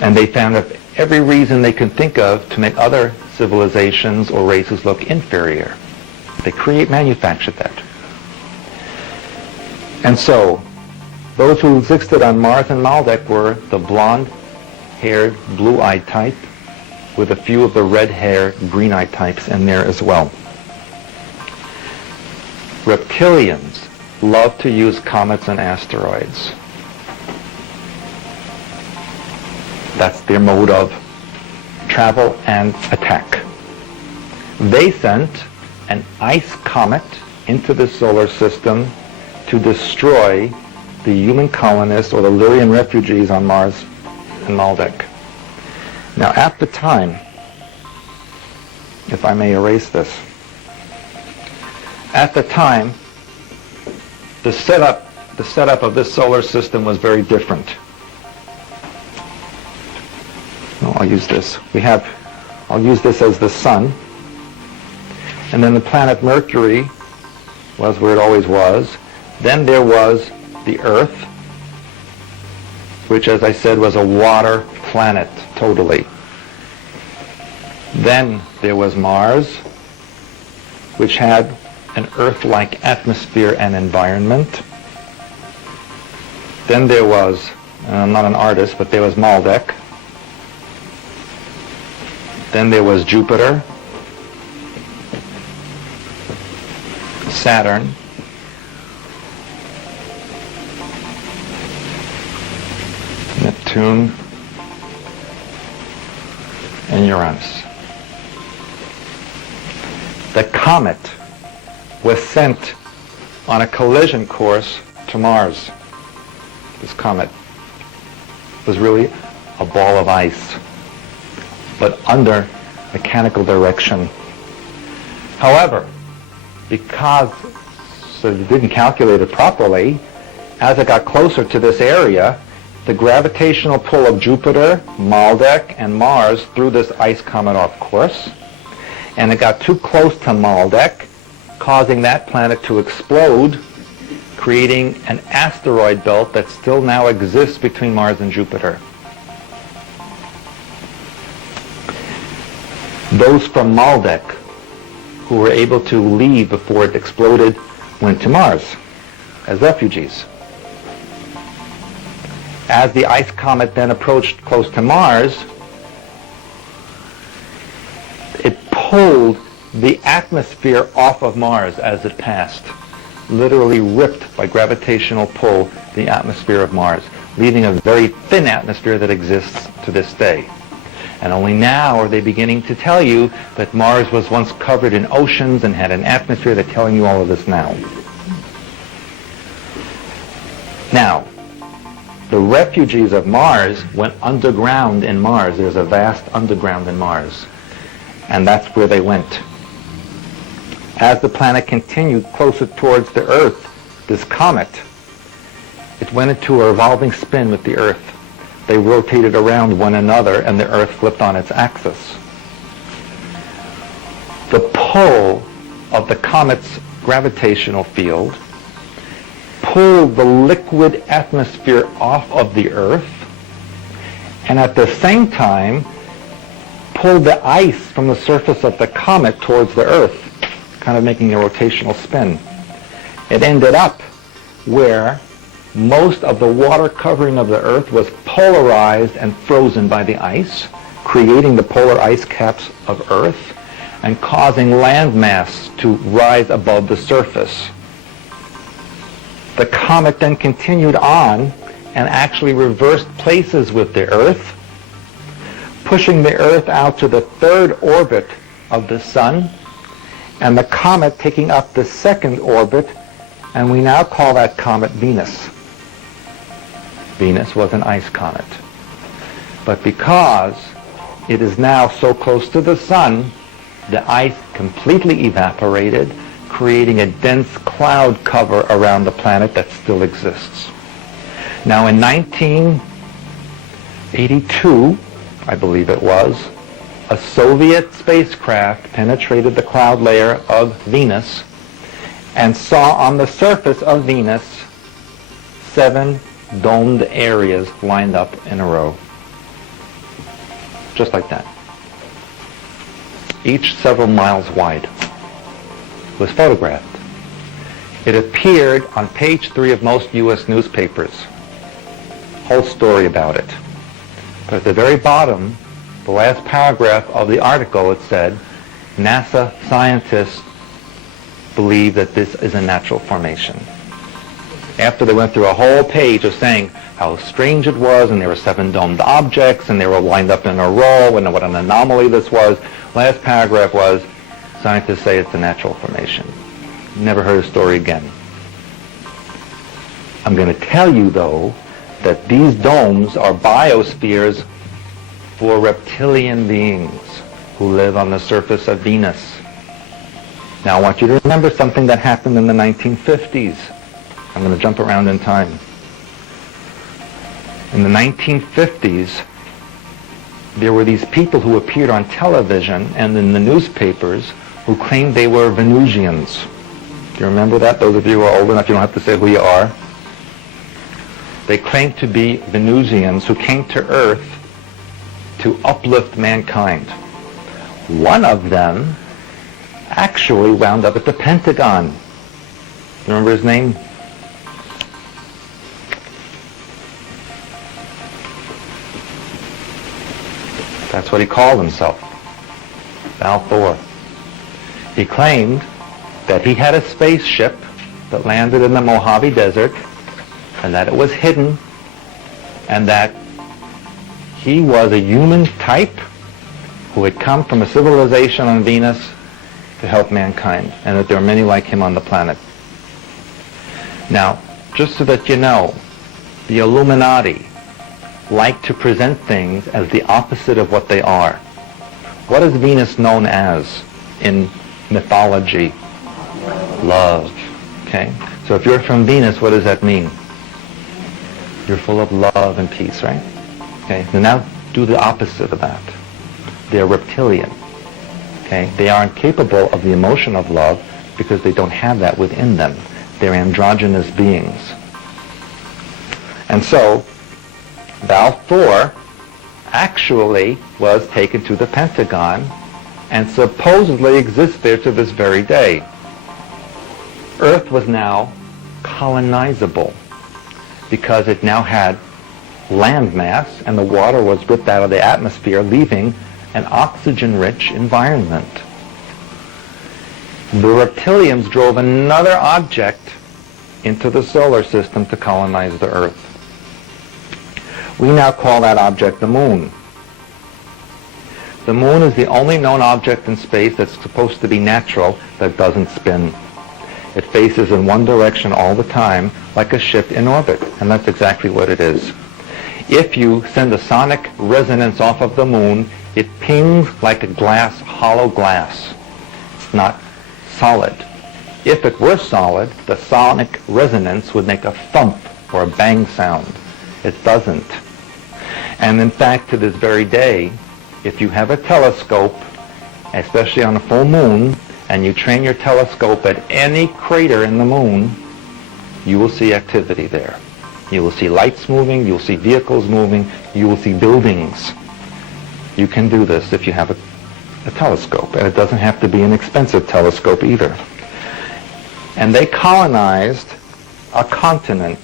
And they found up every reason they could think of to make other civilizations or races look inferior. They manufactured that. And so, those who existed on Mars and Maldek were the blonde-haired, blue-eyed type, with a few of the red-haired, green-eyed types in there as well. Reptilians love to use comets and asteroids. That's their mode of travel and attack. They sent an ice comet into the solar system to destroy the human colonists or the Lyrian refugees on Mars and Maldek. Now at the time, if I may erase this, at the time, the setup of this solar system was very different. Well, I'll use this. I'll use this as the sun. And then the planet Mercury was where it always was. Then there was the Earth, which, as I said, was a water planet, totally. Then there was Mars, which had an Earth-like atmosphere and environment. Then there was, I'm not an artist, but there was Maldek. Then there was Jupiter, Saturn, Neptune, and Uranus. The comet was sent on a collision course to Mars. This comet was really a ball of ice, but under mechanical direction. However, because you didn't calculate it properly, as it got closer to this area, the gravitational pull of Jupiter, Maldek, and Mars threw this ice comet off course, and it got too close to Maldek, causing that planet to explode, creating an asteroid belt that still now exists between Mars and Jupiter. Those from Maldek who were able to leave before it exploded went to Mars as refugees. As the ice comet then approached close to Mars, it pulled the atmosphere off of Mars as it passed, literally ripped by gravitational pull the atmosphere of Mars, leaving a very thin atmosphere that exists to this day. And only now are they beginning to tell you that Mars was once covered in oceans and had an atmosphere. They're telling you all of this now. Now, the refugees of Mars went underground in Mars. There's a vast underground in Mars. And that's where they went. As the planet continued closer towards the Earth, this comet, it went into a revolving spin with the Earth. They rotated around one another and the Earth flipped on its axis. The pull of the comet's gravitational field pulled the liquid atmosphere off of the Earth, and at the same time pulled the ice from the surface of the comet towards the Earth, kind of making a rotational spin. It ended up where most of the water covering of the Earth was polarized and frozen by the ice, creating the polar ice caps of Earth and causing landmass to rise above the surface. The comet then continued on and actually reversed places with the Earth, pushing the Earth out to the third orbit of the Sun, and the comet taking up the second orbit, and we now call that comet Venus. Venus was an ice comet. But because it is now so close to the Sun, the ice completely evaporated, creating a dense cloud cover around the planet that still exists. Now in 1982, I believe it was, a Soviet spacecraft penetrated the cloud layer of Venus and saw on the surface of Venus 7 domed areas lined up in a row. just like that. Each several miles wide. It was photographed. It appeared on page 3 of most U.S. newspapers. Whole story about it. But at the very bottom, the last paragraph of the article, it said, NASA scientists believe that this is a natural formation. After they went through a whole page of saying how strange it was, and there were 7 domed objects, and they were lined up in a row, and what an anomaly this was, last paragraph was, scientists say it's a natural formation. Never heard a story again. I'm going to tell you, though, that these domes are biospheres for reptilian beings who live on the surface of Venus. Now I want you to remember something that happened in the 1950s. I'm going to jump around in time. In the 1950s, there were these people who appeared on television and in the newspapers who claimed they were Venusians. Do you remember that? Those of you who are old enough, you don't have to say who you are. They claimed to be Venusians who came to Earth to uplift mankind. One of them actually wound up at the Pentagon. You remember his name? That's what he called himself, Val Thor. He claimed that he had a spaceship that landed in the Mojave Desert and that it was hidden and that he was a human type who had come from a civilization on Venus to help mankind, and that there are many like him on the planet. Now, just so that you know, the Illuminati like to present things as the opposite of what they are. What is Venus known as in mythology? Love. Okay? So if you're from Venus, what does that mean? You're full of love and peace, right? Okay? Now do the opposite of that. They're reptilian. Okay? They aren't capable of the emotion of love because they don't have that within them. They're androgynous beings. And so, Val Thor actually was taken to the Pentagon and supposedly exists there to this very day. Earth was now colonizable because it now had land mass and the water was ripped out of the atmosphere, leaving an oxygen-rich environment. The reptilians drove another object into the solar system to colonize the Earth. We now call that object the moon. The moon is the only known object in space that's supposed to be natural that doesn't spin. It faces in one direction all the time, like a ship in orbit, and that's exactly what it is. If you send a sonic resonance off of the moon, it pings like a glass, hollow glass. It's not solid. If it were solid, the sonic resonance would make a thump or a bang sound. It doesn't. And in fact, to this very day, if you have a telescope, especially on a full moon, and you train your telescope at any crater in the moon, you will see activity there. You will see lights moving, you will see vehicles moving, you will see buildings. You can do this if you have a telescope, and it doesn't have to be an expensive telescope either. And they colonized a continent